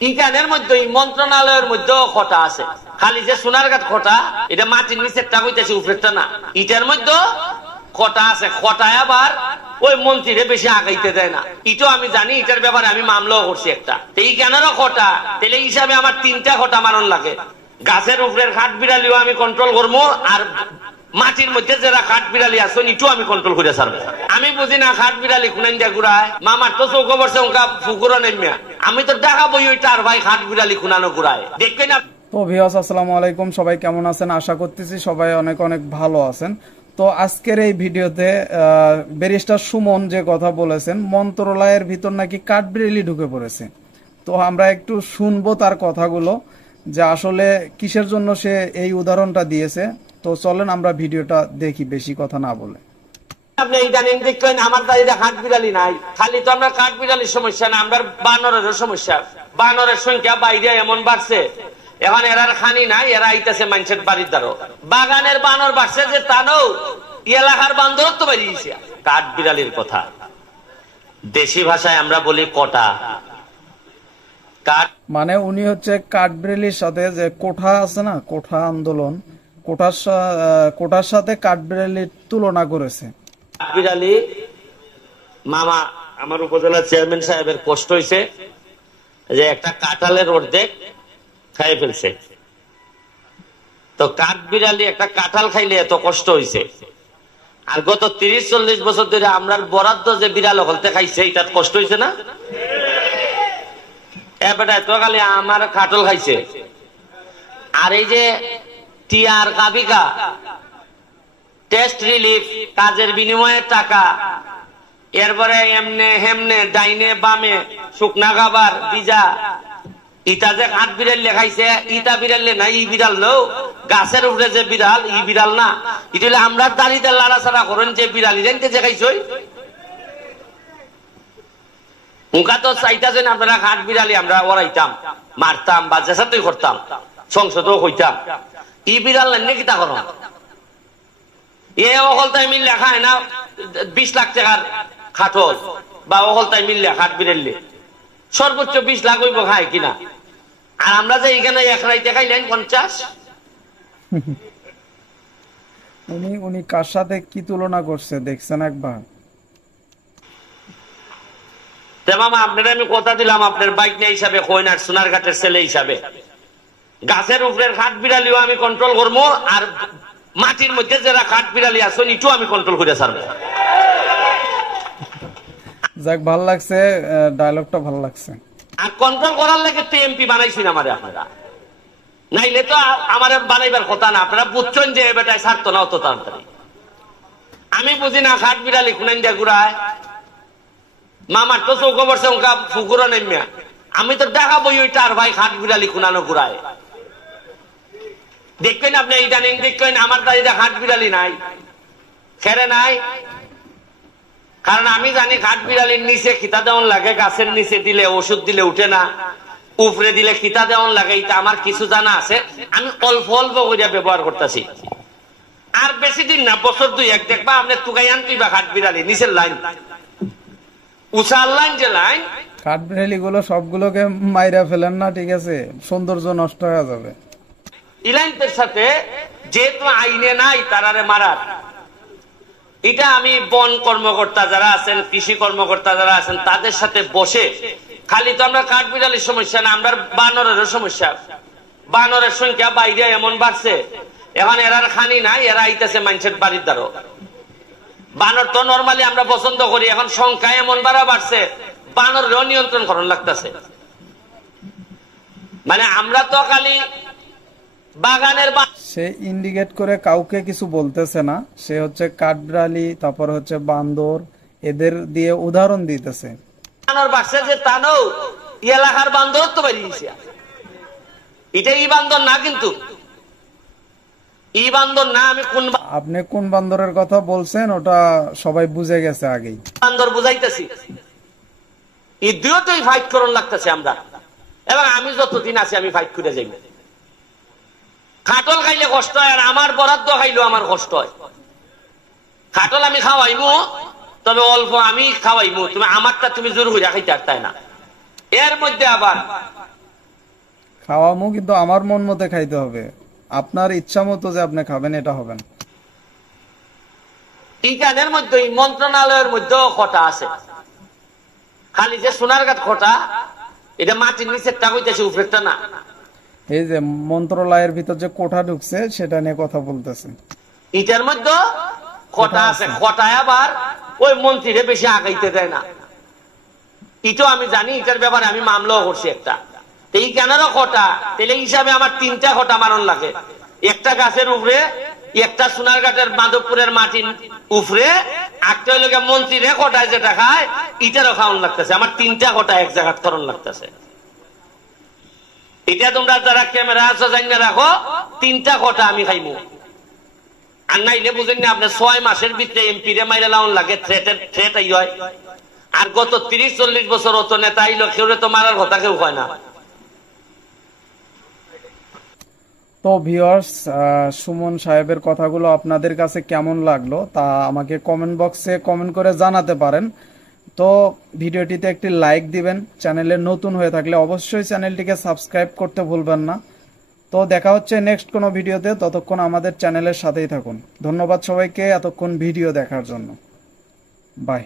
ইকানের মধ্যে মন্ত্রণালয়ের মধ্যেও খটা আছে, খালি যে সোনারঘাট খটা এটা মাটির নিচেরটা হইতেছে উপরেরটা না, ইটার মধ্যে খটা আছে। খটায় আবার ওই মন্ত্রীরে বেশি আগাইতে দেয় না, এটাও আমি জানি। এটার ব্যাপারে আমি মামলাও করছি একটা। এই কেনেরও খটা, তাহলে হিসাবে আমার 3টা খটা মারণ লাগে। গাছের উপরের খাট বিড়ালিও আমি কন্ট্রোল করবো, আর মাটির মধ্যে যারা খাট বিড়ালি আছে এটাও আমি কন্ট্রোল করে ছাড়বো। আমি বুঝি না খাট বিড়ালি খুনাইন দিয়া ঘুরায়, মামার তো চৌক বসে ওকা ফুকুরও নেমিয়া, আমি তো দেখাবই ওইটা আর ভাই খাট বিড়ালি খুনানো ঘুরায়, দেখবেন না। তো ভিউয়ার্স, আসসালামু আলাইকুম, সবাই কেমন আছেন? আশা করতেছি সবাই অনেক অনেক ভালো আছেন। তো আজকের এই ভিডিওতে ব্যারিস্টার সুমন যে কথা বলেছেন, মন্ত্রণালয়ের ভিতর নাকি কাঠবিড়ালি ঢুকে পড়েছে। তো আমরা একটু শুনবো তার কথাগুলো, যে আসলে কিসের জন্য সে এই উদাহরণটা দিয়েছে। তো চলেন আমরা ভিডিওটা দেখি, বেশি কথা না বলে। আপনি ইদানিং দেখবেন আমার বাড়িতে কাঠ বিড়ালি নাই, খালি তো আমরা কাঠ বিড়ালির সমস্যা না, আমরা বানরের সমস্যা। বানরের সংখ্যা বাইরে এমন বাড়ছে, এখন এরার খানি নাই, এরা আইতেছে মানুষের বাড়ির দ্বারও। বাগানের বানর বাড়ছে যে তানও এলাকার বান্দর তো বেরিয়েছে। কাঠ বিড়ালির কথা দেশি ভাষায় আমরা বলি কটা। মানে উনি হচ্ছে কাঠবিড়ালির সাথে যে কোঠা আছে না, কোঠা আন্দোলন, কোঠার সাথে কাঠবিড়ালির তুলনা করেছে। কাঠবিড়ালি মামা আমার উপজেলা চেয়ারম্যান সাহেবের কষ্ট হয়েছে যে একটা কাঁঠালের অর্ধেক খাই ফেলছে। তো কাঠবিড়ালি একটা কাঁঠাল খাইলে এত কষ্ট হয়েছে, আর গত 30-40 বছর ধরে আমরা বরাদ্দ যে বিড়াল হলতে খাইছে এটা কষ্ট হয়েছে না? এবারে তো খালি আমার কাঁঠাল খাইছে। আর এই যে টিআর কাবিকা টেস্ট রিলিফ, কাজের বিনিময়ে টাকা, এরপরে এমনে হেমনে ডাইনে বামে শুকনা খাবার বিজা, ইটা যে কাঠ বিড়াল লেখাইছে, ইটা বিড়াল না, ই বিড়াল লো গাছের উপরে যে বিড়াল, ই বিড়াল না। এটা হলে আমরা দাঁড়িয়ে লাড়াছাড়া করেন যে বিড়াল জানতে যে খাইছই মুখা তো চাইতেছেন আপনারা কাঠ বিড়ালি আমরা ওরাইতাম, মারতাম বা চেষ্টাই করতাম, সংসদও হইতাম। ই বিড়াল নেন নাকি তা করো এ অকলতাই মিল লেখা হয় না 20 লাখ টাকার খাটল, বা অকলতাই মিললে খাট বিড়ালে সর্বোচ্চ 20 লাখ হইব খায় কিনা। আর আমরা যে এখানে এক রাইতে খাইলেন 50। উনি কার সাথে কি তুলনা করছে দেখছেন একবার? মামা আপনারা আমি কথা দিলাম, আপনার বাইক নিয়ে হিসাবে কইনার সোনারঘাটের ছেলে হিসাবে গাছের উপরের খাট বিড়ালিও আমি কন্ট্রোল করবো, আর মাটির মধ্যে যারা কাঠ বিড়ালি আছে এটাও আমি কন্ট্রোল করে ছাড়বো। যাক, ভালো লাগছে, ডায়লগটা ভালো লাগছে। আর কন্ট্রোল করার লাগে তো এমপি বানাইছি না আমারে আপনারা, নাইলে তো আমার বানাইবার কথা না। আপনারা বুঝছেন যে বেটায় ছাড়তো না অত তাড়াতাড়ি। আমি বুঝি না কাঠ বিড়ালি খুনাইন দিয়া ঘুরায়, মামার তো চৌক বসে ওকা ফুকুরও নেমিয়া, আমি তো দেখাবই ওইটা আর ভাই কাঠ বিড়ালি খুনানো ঘুরায়, দেখবেন আপনি ইদানিং দেখবেন আমার বাড়িতে কাঠ বিড়ালি নাই, খেরে নাই। কারণ আমি জানি কাঠ বিড়ালির নিচে খিতা দেওয়ান লাগে, গাছের নিচে দিলে ওষুধ দিলে উঠে না, উপরে দিলে খিতা দেওয়ান লাগে, এটা আমার কিছু জানা আছে। আমি অল্প অল্প করে ব্যবহার করতেছি। আর বেশি দিন না, বছর 2-1 দেখবা আপনি তুকাই আনতেই বা কাঠ বিড়ালি নিচের লাইন, উষার লাইন যে লাইন। কাঠবিড়ালি গুলো সবগুলোকে মাইরা ফেলেন না, ঠিক আছে? সৌন্দর্য নষ্ট হয়ে যাবে। ইলাইনদের সাথে যেহেতু আইনে নাই তারারে মারার, এটা আমি বন কর্মকর্তা যারা আছেন, কৃষি কর্মকর্তা যারা আছেন তাদের সাথে বসে, খালি তো আমরা কাঠ বিড়ালির সমস্যা না, আমরা বানরেরও সমস্যা। বানরের সংখ্যা বাইরে এমন বাড়ছে, এখন এরার খানি নাই, এরা আইতেছে মানুষের বাড়ির দ্বারও। বানর তো নর্মালি আমরা পছন্দ করি, এখন সংখ্যা এমন বাড়ছে বানরেরও নিয়ন্ত্রণ করার লাগতেছে। মানে আমরা তো খালি বাগানের সে ইন্ডিকেট করে কাউকে কিছু বলতেছে না, সে হচ্ছে কাঠবিড়ালি, তারপর হচ্ছে বান্দর, এদের দিয়ে উদাহরণ দিতেছে। বানর বাড়ছে যে তানও এলাকার বান্দর তো বেরিয়েছে, এটা ই বান্দর না, কিন্তু ই বান্দর না। আমি আপনি কোন বান্দরের কথা বলছেন ওটা সবাই বুঝে গেছে আগেই। বান্দর বুঝাইতেছি, এই দুটোই ফাইট করন লাগতেছে আমরা, এবং আমি যতদিন আছি আমি ফাইট করে যাই। খাটল খাইলে কষ্ট হয়, আর আমার বরাদ্দ খাইলেও আমার কষ্ট হয়। খাটল আমি খাওয়াইমু, তবে অল্প আমি খাওয়াইমু, তুমি আমারটা তুমি জোর হইয়া খাইতে পারতাই না। এর মধ্যে আবার খাওয়ামু, কিন্তু আমার মন মতো খাইতে হবে। আপনার ইচ্ছা মতো যে আপনি খাবেন এটা হবে না। ইকানের মধ্যে মন্ত্রণালয়ের মধ্যেও খটা আছে, খালি যে সোনারঘাট খটা এটা মাটির নিচেরটা কইতেছে, উপরেরটা না। এই যে মন্ত্রণালয়ের ভিতর যে কোঠা ঢুকছে সেটা নিয়ে কথা বলতেছে। ইটার মধ্যে খটা আছে, খটায় আবার ওই মন্ত্রীরে বেশি আগাইতে দেয় না। এটাও আমি জানি, এটার ব্যাপারে আমি মামলাও করছি একটা। এই কেনারও খটা, তাহলে হিসাবে আমার 3টা খটা মারণ লাগে। একটা গাছের উপরে, একটা সোনারঘাটের মাধবপুরের মাটির উপরে, একটা হইল মন্ত্রীরে খটায় যেটা খায় এটারও খাওয়ান লাগতেছে। আমার 3টা খটা এক জায়গা করণ লাগতেছে। এটা তোমরা যারা ক্যামেরা আছো জানি রাখো, 3টা খটা আমি খাইবো। আর নাইলে বুঝেন না, আপনার 6 মাসের ভিতরে এমপি রে মাইরে লাউন লাগে, থ্রেট হয়। আর গত 30-40 বছর অত নেতা আইলো, কেউ তো মারার কথা কেউ হয় না। তো ভিউয়ার্স, সুমন সাহেবের কথাগুলো আপনাদের কাছে কেমন লাগলো তা আমাকে কমেন্ট বক্সে কমেন্ট করে জানাতে পারেন। তো ভিডিওটিতে একটি লাইক দিবেন, চ্যানেলে নতুন হয়ে থাকলে অবশ্যই চ্যানেলটিকে সাবস্ক্রাইব করতে ভুলবেন না। তো দেখা হচ্ছে নেক্সট কোনো ভিডিওতে, ততক্ষণ আমাদের চ্যানেলের সাথেই থাকুন। ধন্যবাদ সবাইকে এতক্ষণ ভিডিও দেখার জন্য। বাই।